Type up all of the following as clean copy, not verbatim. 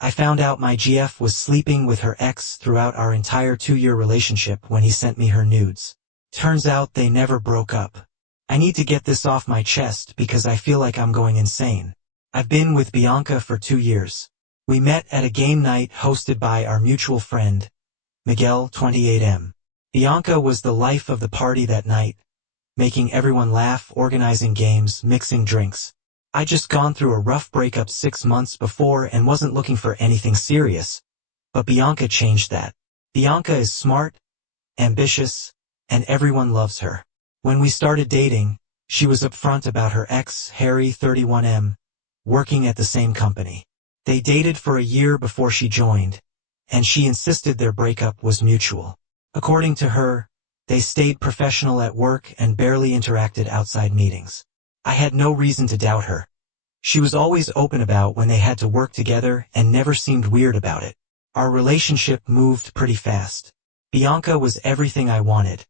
I found out my GF was sleeping with her ex throughout our entire 2-year relationship when he sent me her nudes. Turns out they never broke up. I need to get this off my chest because I feel like I'm going insane. I've been with Bianca for 2 years. We met at a game night hosted by our mutual friend, Miguel 28M. Bianca was the life of the party that night, making everyone laugh, organizing games, mixing drinks. I just gone through a rough breakup 6 months before and wasn't looking for anything serious. But Bianca changed that. Bianca is smart, ambitious, and everyone loves her. When we started dating, she was upfront about her ex, Harry 31M, working at the same company. They dated for a year before she joined, and she insisted their breakup was mutual. According to her, they stayed professional at work and barely interacted outside meetings. I had no reason to doubt her. She was always open about when they had to work together and never seemed weird about it. Our relationship moved pretty fast. Bianca was everything I wanted.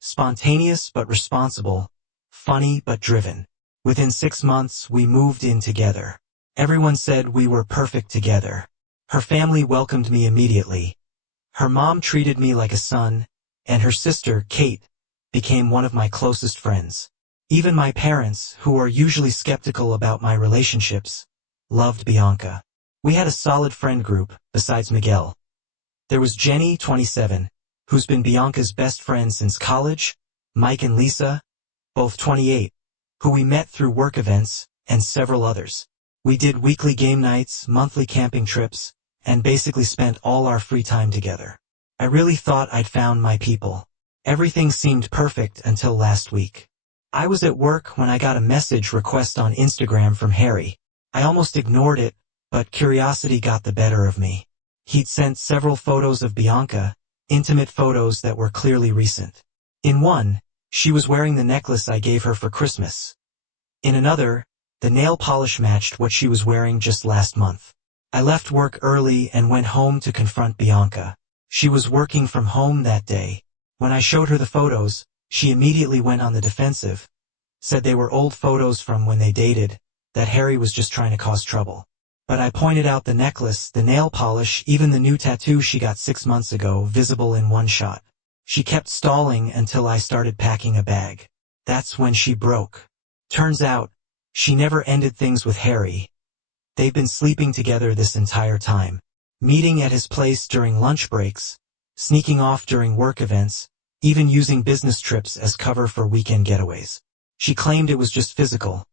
Spontaneous but responsible, funny but driven. Within 6 months, we moved in together. Everyone said we were perfect together. Her family welcomed me immediately. Her mom treated me like a son, and her sister, Kate, became one of my closest friends. Even my parents, who are usually skeptical about my relationships, loved Bianca. We had a solid friend group, besides Miguel. There was Jenny, 27, who's been Bianca's best friend since college, Mike and Lisa, both 28, who we met through work events, and several others. We did weekly game nights, monthly camping trips, and basically spent all our free time together. I really thought I'd found my people. Everything seemed perfect until last week. I was at work when I got a message request on Instagram from Harry. I almost ignored it, but curiosity got the better of me. He'd sent several photos of Bianca, intimate photos that were clearly recent. In one, she was wearing the necklace I gave her for Christmas. In another, the nail polish matched what she was wearing just last month. I left work early and went home to confront Bianca. She was working from home that day. When I showed her the photos, she immediately went on the defensive, said they were old photos from when they dated, that Harry was just trying to cause trouble. But I pointed out the necklace, the nail polish, even the new tattoo she got 6 months ago, visible in one shot. She kept stalling until I started packing a bag. That's when she broke. Turns out, she never ended things with Harry. They've been sleeping together this entire time. Meeting at his place during lunch breaks, sneaking off during work events, even using business trips as cover for weekend getaways. She claimed it was just physical,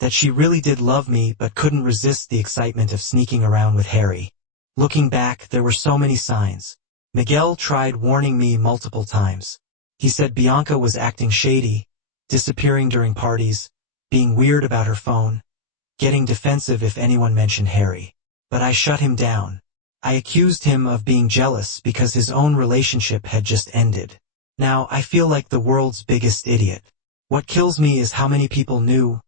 that she really did love me but couldn't resist the excitement of sneaking around with Harry. Looking back, there were so many signs. Miguel tried warning me multiple times. He said Bianca was acting shady, disappearing during parties, being weird about her phone, getting defensive if anyone mentioned Harry. But I shut him down. I accused him of being jealous because his own relationship had just ended. Now I feel like the world's biggest idiot. What kills me is how many people knew.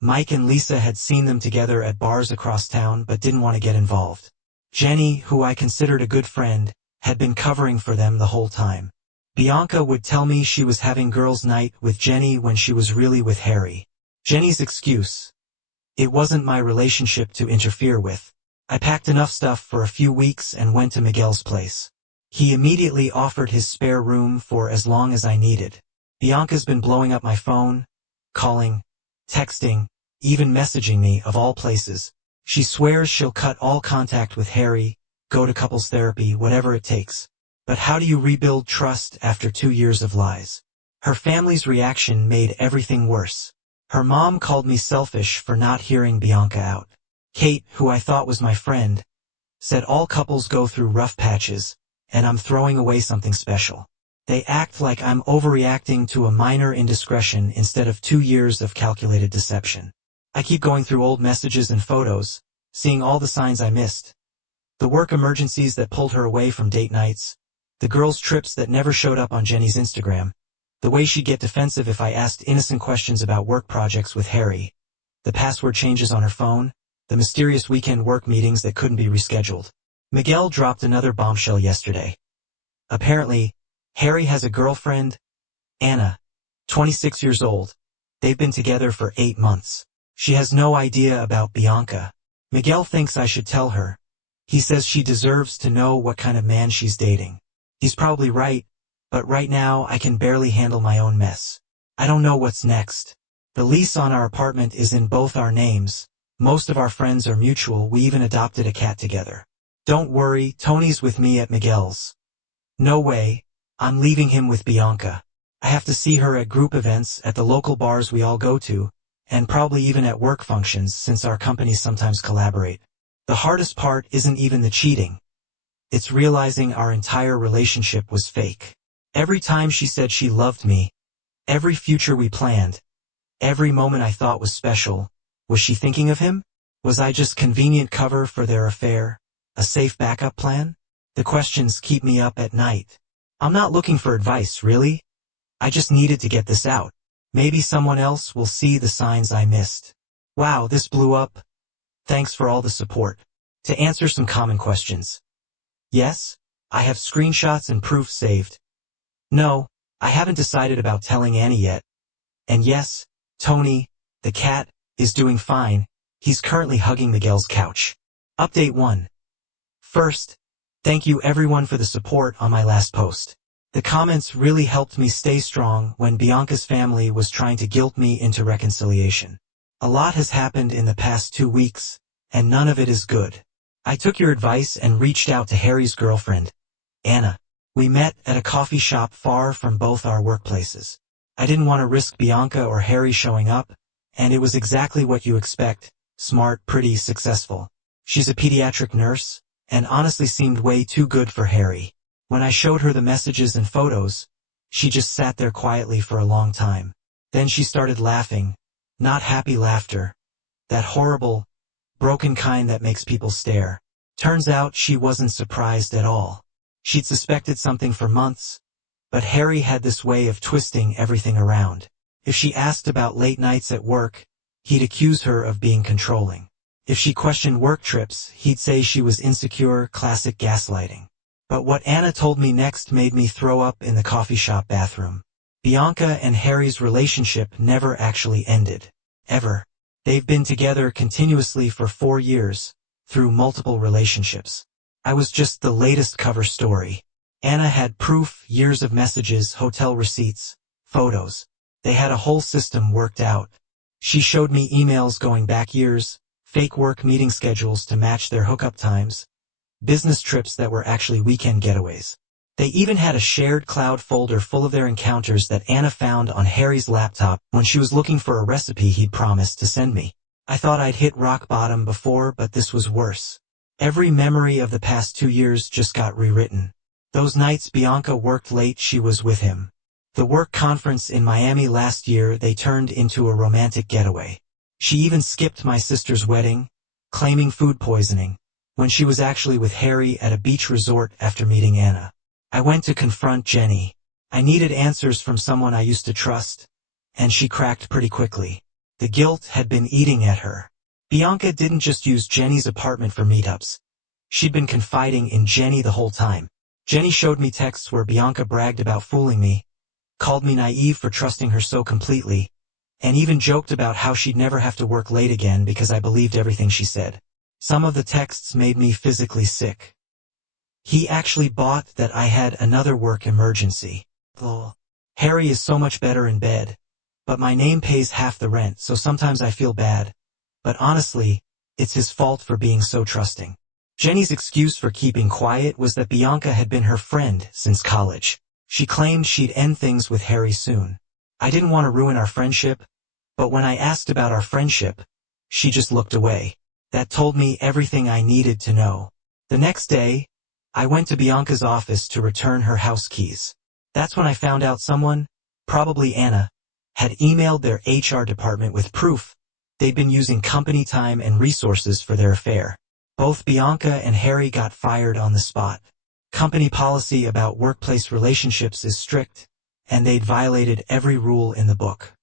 Mike and Lisa had seen them together at bars across town but didn't want to get involved. Jenny, who I considered a good friend, had been covering for them the whole time. Bianca would tell me she was having girls' night with Jenny when she was really with Harry. Jenny's excuse: it wasn't my relationship to interfere with. I packed enough stuff for a few weeks and went to Miguel's place. He immediately offered his spare room for as long as I needed. Bianca's been blowing up my phone, calling, texting, even messaging me, of all places. She swears she'll cut all contact with Harry, go to couples therapy, whatever it takes. But how do you rebuild trust after 2 years of lies? Her family's reaction made everything worse. Her mom called me selfish for not hearing Bianca out. Kate, who I thought was my friend, said all couples go through rough patches, and I'm throwing away something special. They act like I'm overreacting to a minor indiscretion instead of 2 years of calculated deception. I keep going through old messages and photos, seeing all the signs I missed. The work emergencies that pulled her away from date nights, the girls' trips that never showed up on Jenny's Instagram, the way she'd get defensive if I asked innocent questions about work projects with Harry, the password changes on her phone, the mysterious weekend work meetings that couldn't be rescheduled. Miguel dropped another bombshell yesterday. Apparently, Harry has a girlfriend, Anna, 26 years old. They've been together for 8 months. She has no idea about Bianca. Miguel thinks I should tell her, He says she deserves to know what kind of man she's dating. He's probably right, but right now I can barely handle my own mess. I don't know what's next. The lease on our apartment is in both our names. Most of our friends are mutual, we even adopted a cat together. Don't worry, Tony's with me at Miguel's. No way, I'm leaving him with Bianca. I have to see her at group events, at the local bars we all go to, and probably even at work functions since our companies sometimes collaborate. The hardest part isn't even the cheating. It's realizing our entire relationship was fake. Every time she said she loved me, every future we planned, every moment I thought was special, was she thinking of him? Was I just convenient cover for their affair? A safe backup plan? The questions keep me up at night. I'm not looking for advice, really. I just needed to get this out. Maybe someone else will see the signs I missed. Wow, this blew up. Thanks for all the support. To answer some common questions. Yes, I have screenshots and proof saved. No, I haven't decided about telling Annie yet. And yes, Tony, the cat, is doing fine. He's currently hugging Miguel's couch. Update 1. First, thank you everyone for the support on my last post. The comments really helped me stay strong when Bianca's family was trying to guilt me into reconciliation. A lot has happened in the past 2 weeks, and none of it is good. I took your advice and reached out to Harry's girlfriend, Anna. We met at a coffee shop far from both our workplaces. I didn't want to risk Bianca or Harry showing up, and it was exactly what you expect, smart, pretty, successful. She's a pediatric nurse, and honestly seemed way too good for Harry. When I showed her the messages and photos, she just sat there quietly for a long time. Then she started laughing, not happy laughter, that horrible, broken kind that makes people stare. Turns out she wasn't surprised at all. She'd suspected something for months, but Harry had this way of twisting everything around. If she asked about late nights at work, he'd accuse her of being controlling. If she questioned work trips, he'd say she was insecure, classic gaslighting. But what Anna told me next made me throw up in the coffee shop bathroom. Bianca and Harry's relationship never actually ended. Ever. They've been together continuously for 4 years, through multiple relationships. I was just the latest cover story. Anna had proof, years of messages, hotel receipts, photos. They had a whole system worked out. She showed me emails going back years, fake work meeting schedules to match their hookup times, business trips that were actually weekend getaways. They even had a shared cloud folder full of their encounters that Anna found on Harry's laptop when she was looking for a recipe he'd promised to send me. I thought I'd hit rock bottom before, but this was worse. Every memory of the past 2 years just got rewritten. Those nights Bianca worked late, she was with him. The work conference in Miami last year they turned into a romantic getaway. She even skipped my sister's wedding, claiming food poisoning, when she was actually with Harry at a beach resort after meeting Anna. I went to confront Jenny. I needed answers from someone I used to trust, and she cracked pretty quickly. The guilt had been eating at her. Bianca didn't just use Jenny's apartment for meetups. She'd been confiding in Jenny the whole time. Jenny showed me texts where Bianca bragged about fooling me, called me naive for trusting her so completely, and even joked about how she'd never have to work late again because I believed everything she said. Some of the texts made me physically sick. He actually bought that I had another work emergency. Lol. Harry is so much better in bed, but my name pays half the rent, so sometimes I feel bad. But honestly, it's his fault for being so trusting. Jenny's excuse for keeping quiet was that Bianca had been her friend since college. She claimed she'd end things with Harry soon. I didn't want to ruin our friendship, but when I asked about our friendship, she just looked away. That told me everything I needed to know. The next day, I went to Bianca's office to return her house keys. That's when I found out someone, probably Anna, had emailed their HR department with proof they'd been using company time and resources for their affair. Both Bianca and Harry got fired on the spot. Company policy about workplace relationships is strict, and they'd violated every rule in the book.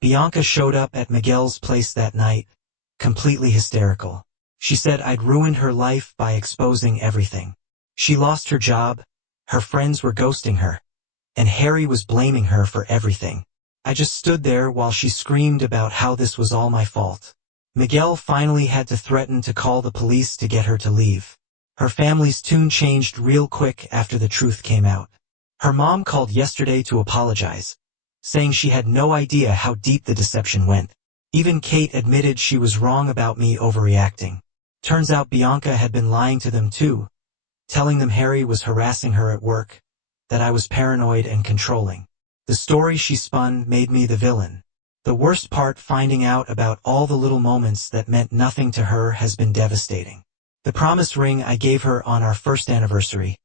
Bianca showed up at Miguel's place that night, completely hysterical. She said I'd ruined her life by exposing everything. She lost her job, her friends were ghosting her, and Harry was blaming her for everything. I just stood there while she screamed about how this was all my fault. Miguel finally had to threaten to call the police to get her to leave. Her family's tune changed real quick after the truth came out. Her mom called yesterday to apologize, saying she had no idea how deep the deception went. Even Kate admitted she was wrong about me overreacting. Turns out Bianca had been lying to them too, telling them Harry was harassing her at work, that I was paranoid and controlling. The story she spun made me the villain. The worst part, finding out about all the little moments that meant nothing to her, has been devastating. The promise ring I gave her on our first anniversary,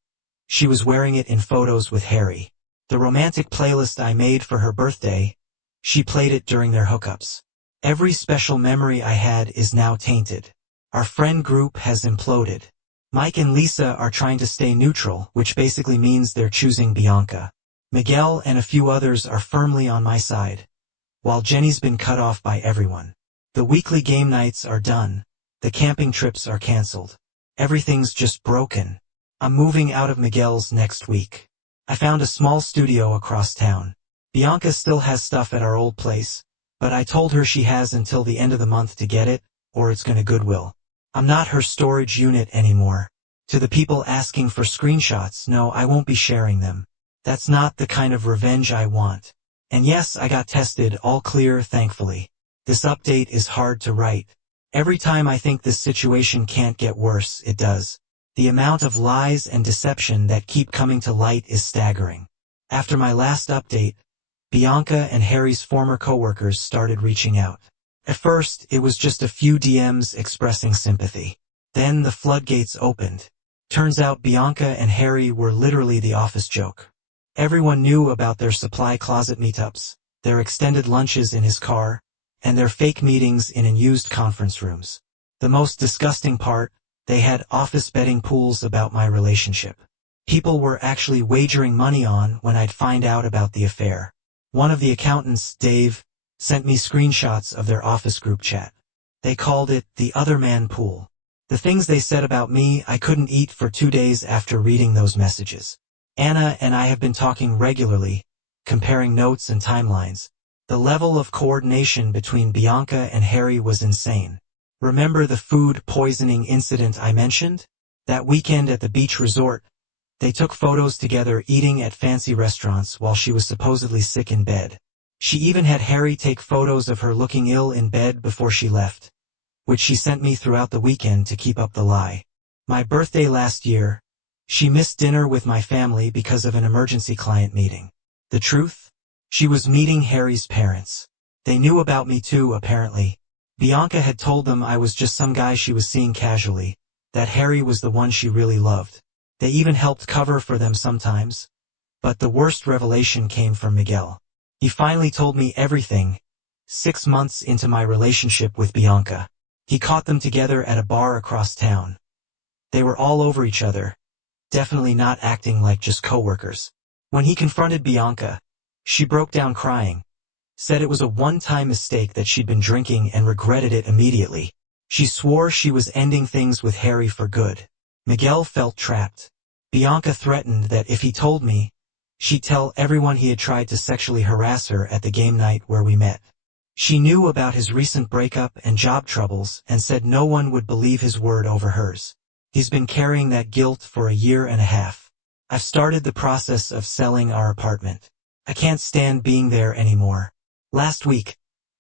she was wearing it in photos with Harry. The romantic playlist I made for her birthday, she played it during their hookups. Every special memory I had is now tainted. Our friend group has imploded. Mike and Lisa are trying to stay neutral, which basically means they're choosing Bianca. Miguel and a few others are firmly on my side, while Jenny's been cut off by everyone. The weekly game nights are done. The camping trips are canceled. Everything's just broken. I'm moving out of Miguel's next week. I found a small studio across town. Bianca still has stuff at our old place, but I told her she has until the end of the month to get it, or it's gonna Goodwill. I'm not her storage unit anymore. To the people asking for screenshots, no, I won't be sharing them. That's not the kind of revenge I want. And yes, I got tested, all clear, thankfully. This update is hard to write. Every time I think this situation can't get worse, it does. The amount of lies and deception that keep coming to light is staggering. After my last update, Bianca and Harry's former coworkers started reaching out. At first, it was just a few DMs expressing sympathy. Then the floodgates opened. Turns out Bianca and Harry were literally the office joke. Everyone knew about their supply closet meetups, their extended lunches in his car, and their fake meetings in unused conference rooms. The most disgusting part, they had office betting pools about my relationship. People were actually wagering money on when I'd find out about the affair. One of the accountants, Dave, sent me screenshots of their office group chat. They called it the other man pool. The things they said about me, I couldn't eat for 2 days after reading those messages. Anna and I have been talking regularly, comparing notes and timelines. The level of coordination between Bianca and Harry was insane. Remember the food poisoning incident I mentioned? That weekend at the beach resort, they took photos together eating at fancy restaurants while she was supposedly sick in bed. She even had Harry take photos of her looking ill in bed before she left, which she sent me throughout the weekend to keep up the lie. My birthday last year, she missed dinner with my family because of an emergency client meeting. The truth? She was meeting Harry's parents. They knew about me too, apparently. Bianca had told them I was just some guy she was seeing casually, that Harry was the one she really loved. They even helped cover for them sometimes. But the worst revelation came from Miguel. He finally told me everything, 6 months into my relationship with Bianca. He caught them together at a bar across town. They were all over each other, definitely not acting like just coworkers. When he confronted Bianca, she broke down crying, said it was a one-time mistake that she'd been drinking and regretted it immediately. She swore she was ending things with Harry for good. Miguel felt trapped. Bianca threatened that if he told me, she'd tell everyone he had tried to sexually harass her at the game night where we met. She knew about his recent breakup and job troubles and said no one would believe his word over hers. He's been carrying that guilt for a year and a half. I've started the process of selling our apartment. I can't stand being there anymore. Last week,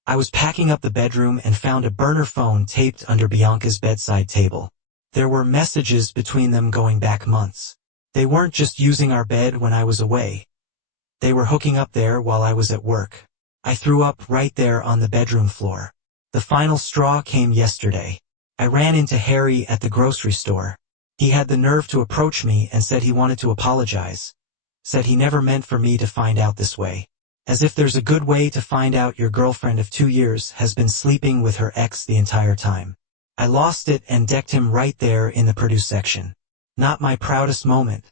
I was packing up the bedroom and found a burner phone taped under Bianca's bedside table. There were messages between them going back months. They weren't just using our bed when I was away. They were hooking up there while I was at work. I threw up right there on the bedroom floor. The final straw came yesterday. I ran into Harry at the grocery store. He had the nerve to approach me and said he wanted to apologize. Said he never meant for me to find out this way. As if there's a good way to find out your girlfriend of 2 years has been sleeping with her ex the entire time. I lost it and decked him right there in the produce section. Not my proudest moment,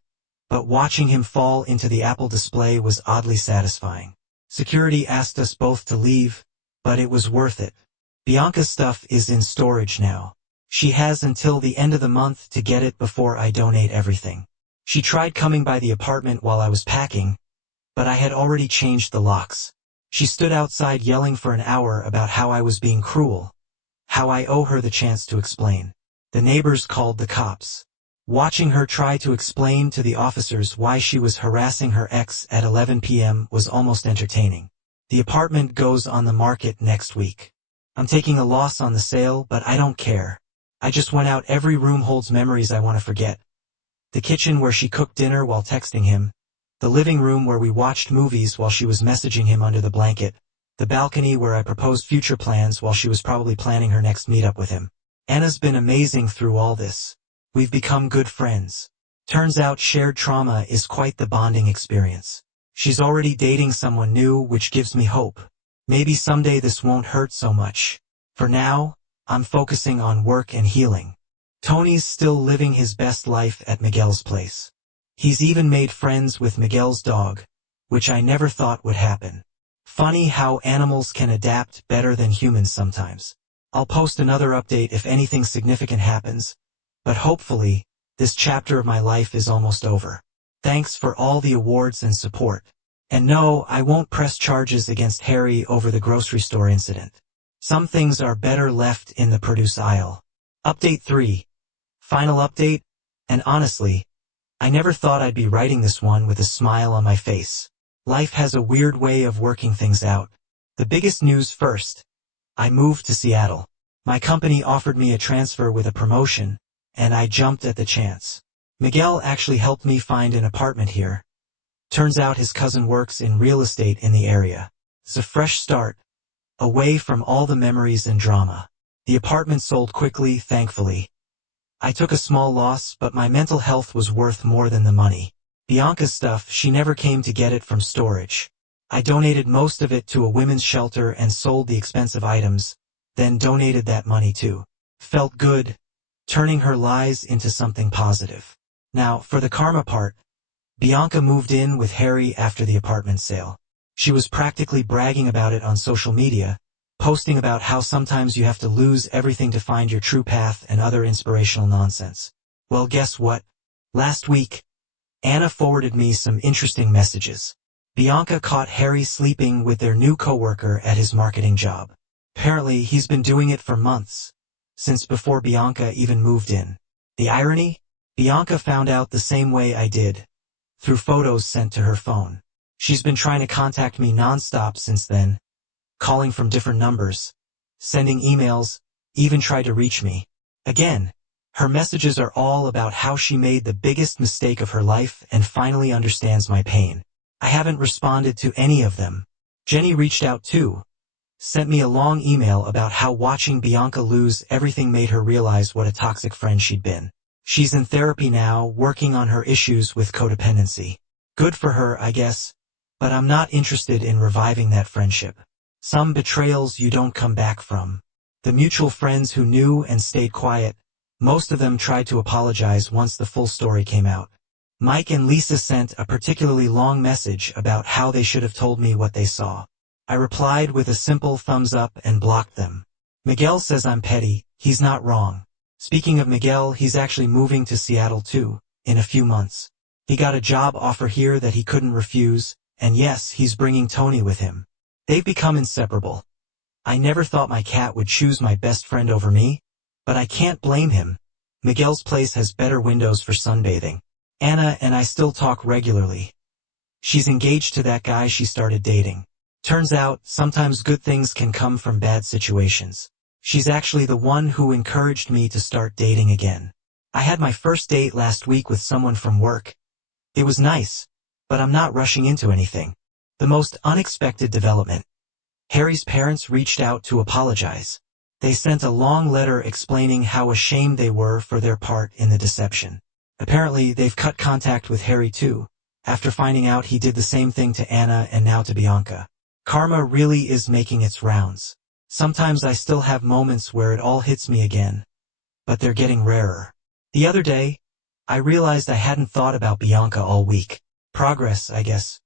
but watching him fall into the Apple display was oddly satisfying. Security asked us both to leave, but it was worth it. Bianca's stuff is in storage now. She has until the end of the month to get it before I donate everything. She tried coming by the apartment while I was packing, but I had already changed the locks. She stood outside yelling for an hour about how I was being cruel, how I owe her the chance to explain. The neighbors called the cops. Watching her try to explain to the officers why she was harassing her ex at 11 p.m. was almost entertaining. The apartment goes on the market next week. I'm taking a loss on the sale, but I don't care. I just went out. Every room holds memories I want to forget. The kitchen where she cooked dinner while texting him. The living room where we watched movies while she was messaging him under the blanket. The balcony where I proposed future plans while she was probably planning her next meetup with him. Anna's been amazing through all this. We've become good friends. Turns out shared trauma is quite the bonding experience. She's already dating someone new, which gives me hope. Maybe someday this won't hurt so much. For now, I'm focusing on work and healing. Tony's still living his best life at Miguel's place. He's even made friends with Miguel's dog, which I never thought would happen. Funny how animals can adapt better than humans sometimes. I'll post another update if anything significant happens, but hopefully, this chapter of my life is almost over. Thanks for all the awards and support. And no, I won't press charges against Harry over the grocery store incident. Some things are better left in the produce aisle. Update 3. Final update, and honestly, I never thought I'd be writing this one with a smile on my face. Life has a weird way of working things out. The biggest news first. I moved to Seattle. My company offered me a transfer with a promotion, and I jumped at the chance. Miguel actually helped me find an apartment here. Turns out his cousin works in real estate in the area. It's a fresh start, away from all the memories and drama. The apartment sold quickly, thankfully. I took a small loss, but my mental health was worth more than the money. Bianca's stuff, she never came to get it from storage. I donated most of it to a women's shelter and sold the expensive items, then donated that money too. Felt good, turning her lies into something positive. Now, for the karma part, Bianca moved in with Harry after the apartment sale. She was practically bragging about it on social media, posting about how sometimes you have to lose everything to find your true path and other inspirational nonsense. Well, guess what? Last week, Anna forwarded me some interesting messages. Bianca caught Harry sleeping with their new coworker at his marketing job. Apparently, he's been doing it for months, since before Bianca even moved in. The irony? Bianca found out the same way I did, through photos sent to her phone. She's been trying to contact me nonstop since then, calling from different numbers, sending emails, even tried to reach me. Again, her messages are all about how she made the biggest mistake of her life and finally understands my pain. I haven't responded to any of them. Jenny reached out too, sent me a long email about how watching Bianca lose everything made her realize what a toxic friend she'd been. She's in therapy now, working on her issues with codependency. Good for her, I guess, but I'm not interested in reviving that friendship. Some betrayals you don't come back from. The mutual friends who knew and stayed quiet, most of them tried to apologize once the full story came out. Mike and Lisa sent a particularly long message about how they should have told me what they saw. I replied with a simple thumbs up and blocked them. Miguel says I'm petty. He's not wrong. Speaking of Miguel, he's actually moving to Seattle too, in a few months. He got a job offer here that he couldn't refuse, and yes, he's bringing Tony with him. They've become inseparable. I never thought my cat would choose my best friend over me, but I can't blame him. Miguel's place has better windows for sunbathing. Anna and I still talk regularly. She's engaged to that guy she started dating. Turns out, sometimes good things can come from bad situations. She's actually the one who encouraged me to start dating again. I had my first date last week with someone from work. It was nice, but I'm not rushing into anything. The most unexpected development. Harry's parents reached out to apologize. They sent a long letter explaining how ashamed they were for their part in the deception. Apparently, they've cut contact with Harry too, after finding out he did the same thing to Anna and now to Bianca. Karma really is making its rounds. Sometimes I still have moments where it all hits me again, but they're getting rarer. The other day, I realized I hadn't thought about Bianca all week. Progress, I guess.